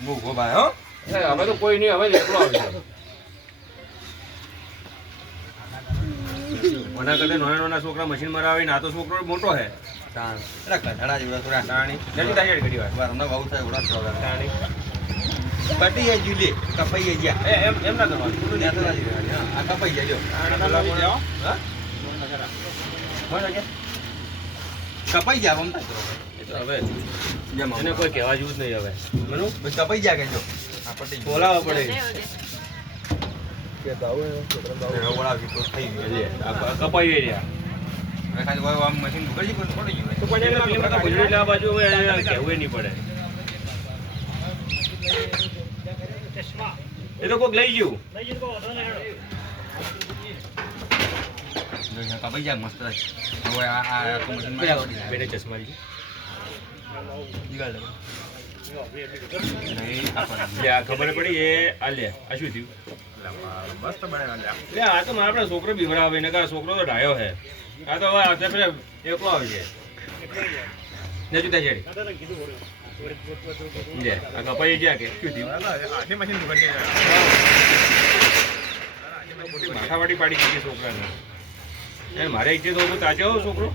મૂકો ભાઈ હો હવે તો કોઈ નહીં, હવે એકલો આવશે. ઓના કરતા નાના નાના છોકરા મશીન મરાવે ને આ તો છોકરો મોટો હે. તાણ એટલે કઢાડા જેવડા થોડા તાણી જલ્દી તારી ઘડી વાર વારનો બહુ થાય ઓડા થોડા તાણી કટી જાય જુલે કપાઈ ગયા એમ ના કરવાનું. થોડું નેતો લાગી રહ્યા આ કપાઈ જાય જો હા કપાઈ જાય આમ થાય એ તો હવે જેમ એને કોઈ કહેવા જેવું જ નહીં હવે. બરોબર બસ કપાઈ જાય કે જો આ પટી બોલાવવા પડે. ઓળાવી તો થઈ ગયું લે, આ કપાઈ રહ્યા. હવે ખાલી આમ મશીન પકડી પણ પડી ગયું તો પછી એના પેલા ભૂલી એટલે આ બાજુ હવે કહેવું નહીં પડે. એ તો કોઈક લઈ ગયું. કપાઈ જાય મસ્ત હવે આ મશીન બેને ચશ્મા લીધી. લે, આ ખબર પડી એ આ લે આ શું થયું? મસ્ત બનાવ્યા લે, આ તો મારા આપણા છોકરો બીવડાવે ને આ છોકરો તો ડાયો હે. આ તો હવે આજે પેલા એકલો આવી જાય. નજુ તા જેડી લે, આ કપાઈ ગયા કે શું થયું? આખી મશીન પકડી જાય માથાવાડી પાડી દીધી છોકરાને. એ મારે ઈચ્છે તો તાજો છોકરો